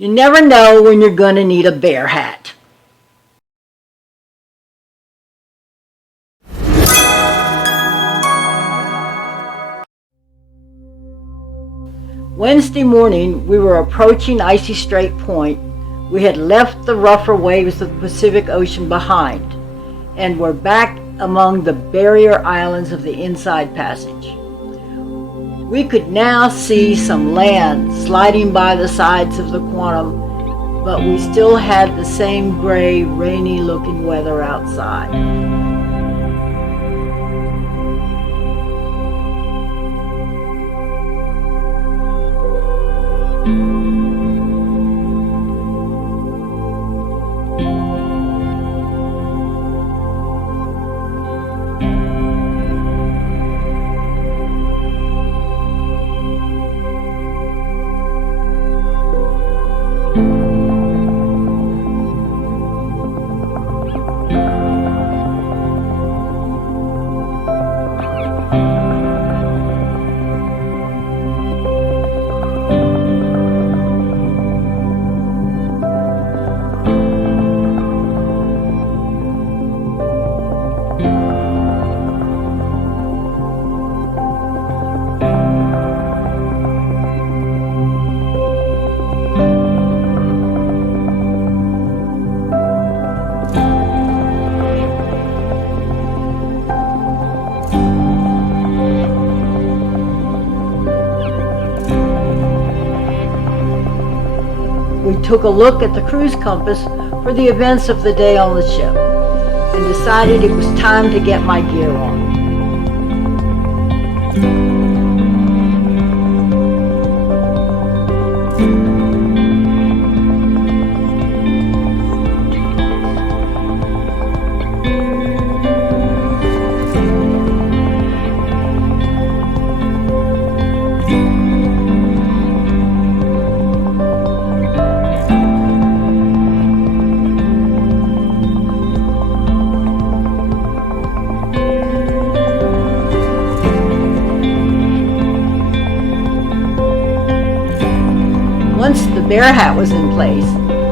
You never know when you're going to need a bear hat. Wednesday morning, we were approaching ICY STRAIT Point. We had left the rougher waves of the Pacific Ocean behind, and were back among the barrier islands of the Inside Passage. We could now see some land sliding by the sides of the Quantum, but we still had the same gray, rainy-looking weather outside. We took a look at the cruise compass for the events of the day on the ship and decided it was time to get my gear on. Once the bear hat was in place,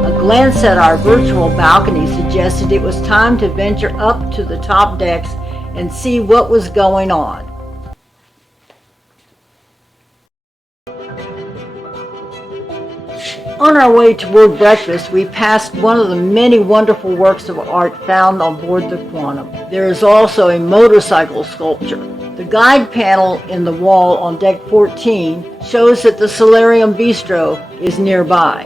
a glance at our virtual balcony suggested it was time to venture up to the top decks and see what was going on. On our way toward breakfast, we passed one of the many wonderful works of art found on board the Quantum. There is also a motorcycle sculpture. The guide panel in the wall on deck 14 shows that the Solarium Bistro is nearby.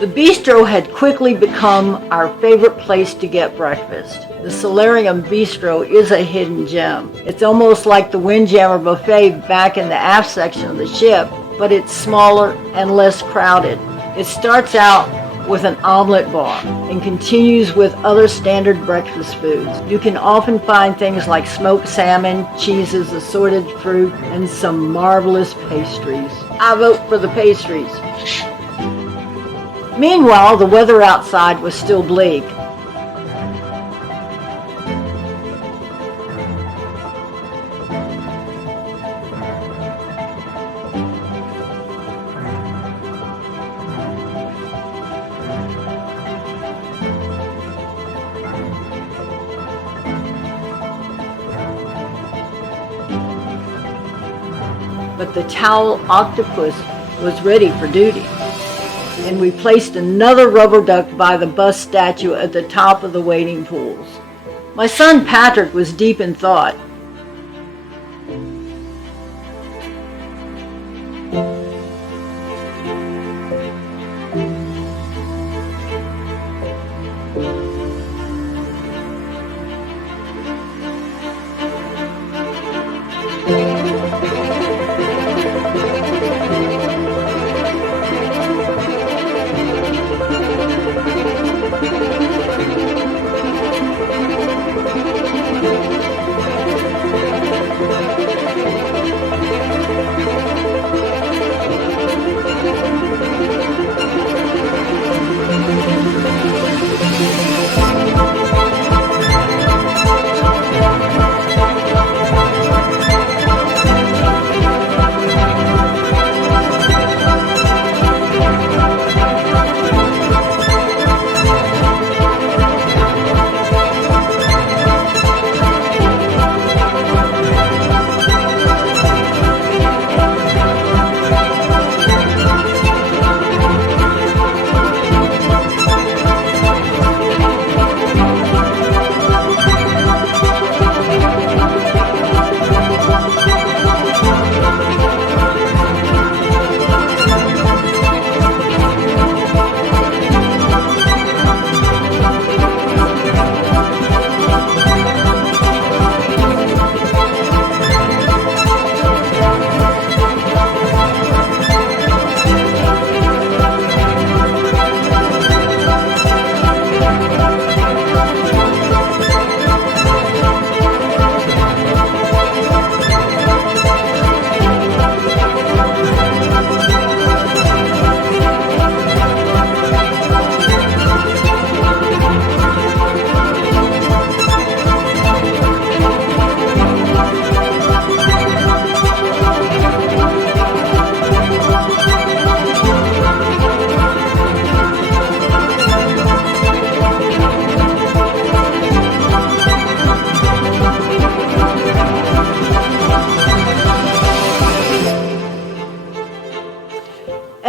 The bistro had quickly become our favorite place to get breakfast. The Solarium Bistro is a hidden gem. It's almost like the Windjammer Buffet back in the aft section of the ship, but it's smaller and less crowded. It starts out with an omelet bar and continues with other standard breakfast foods. You can often find things like smoked salmon, cheeses, assorted fruit, and some marvelous pastries. I vote for the pastries. Meanwhile, the weather outside was still bleak. But the towel octopus was ready for duty, and we placed another rubber duck by the bust statue at the top of the wading pools. My son Patrick was deep in thought.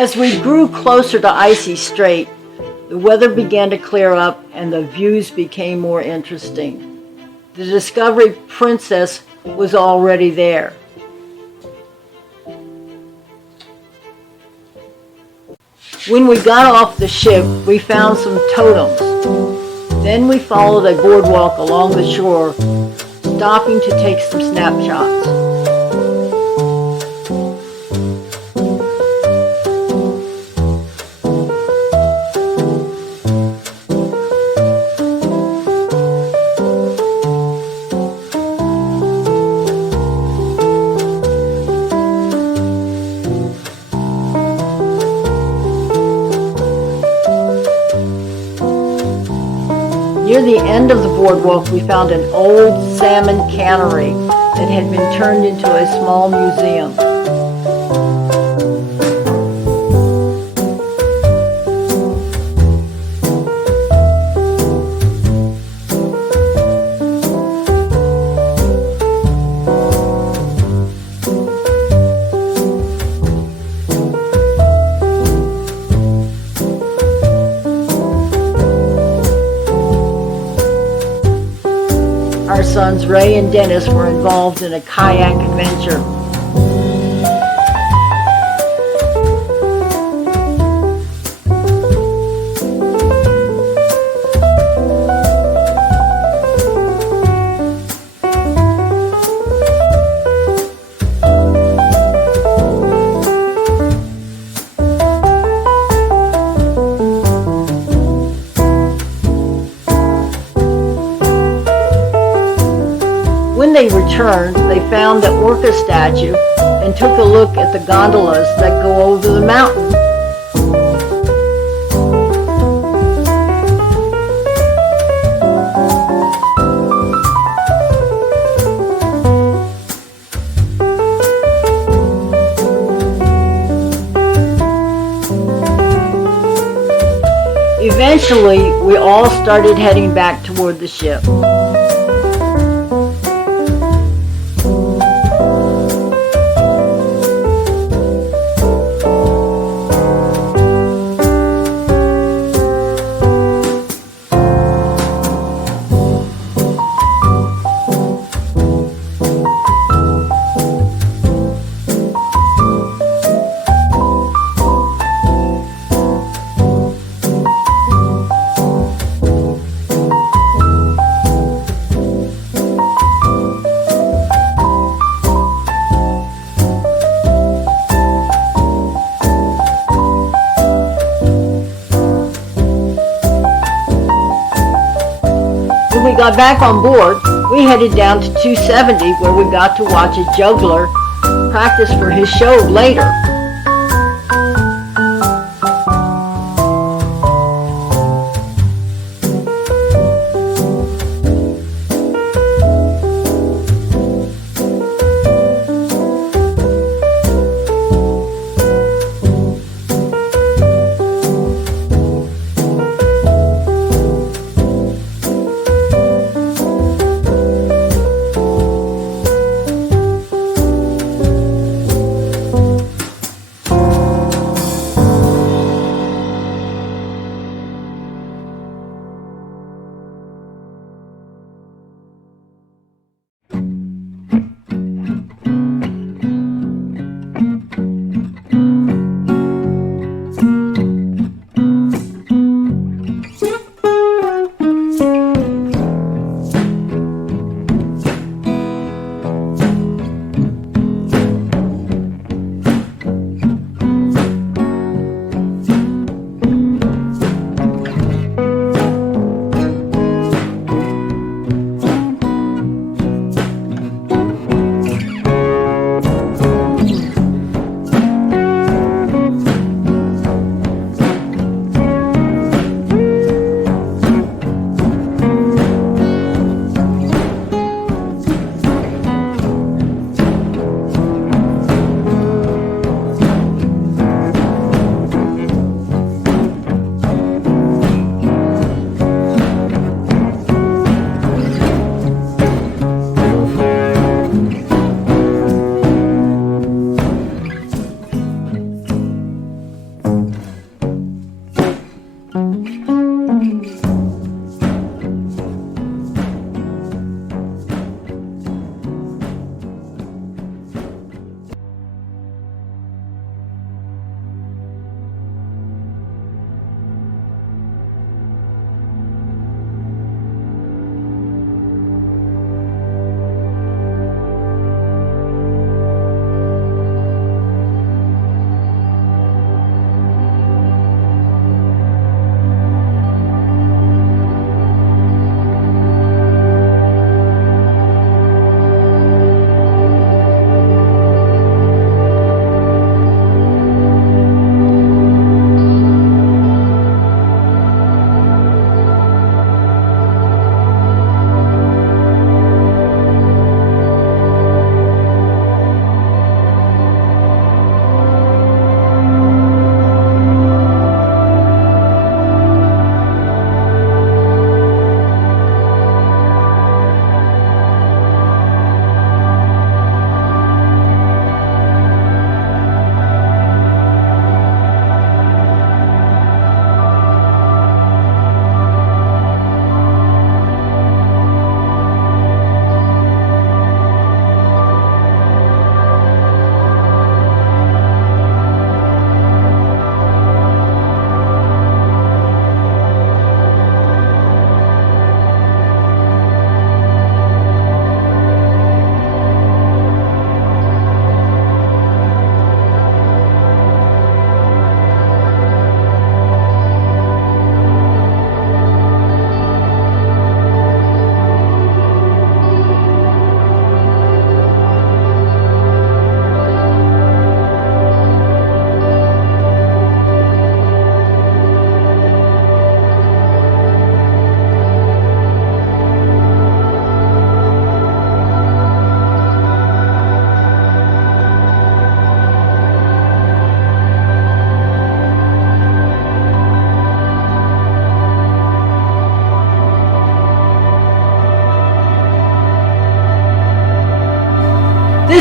As we grew closer to ICY STRAIT, the weather began to clear up and the views became more interesting. The Discovery Princess was already there. When we got off the ship, we found some totems. Then we followed a boardwalk along the shore, stopping to take some snapshots. Near the end of the boardwalk, we found an old salmon cannery that had been turned into a small museum. Our sons Ray and Dennis were involved in a kayak adventure. When they returned, they found the orca statue and took a look at the gondolas that go over the mountain. Eventually, we all started heading back toward the ship. When we got back on board, we headed down to 270 where we got to watch a juggler practice for his show later.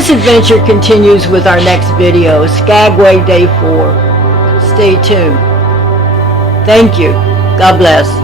This adventure continues with our next video, Skagway Day 4. Stay tuned. Thank you. God bless.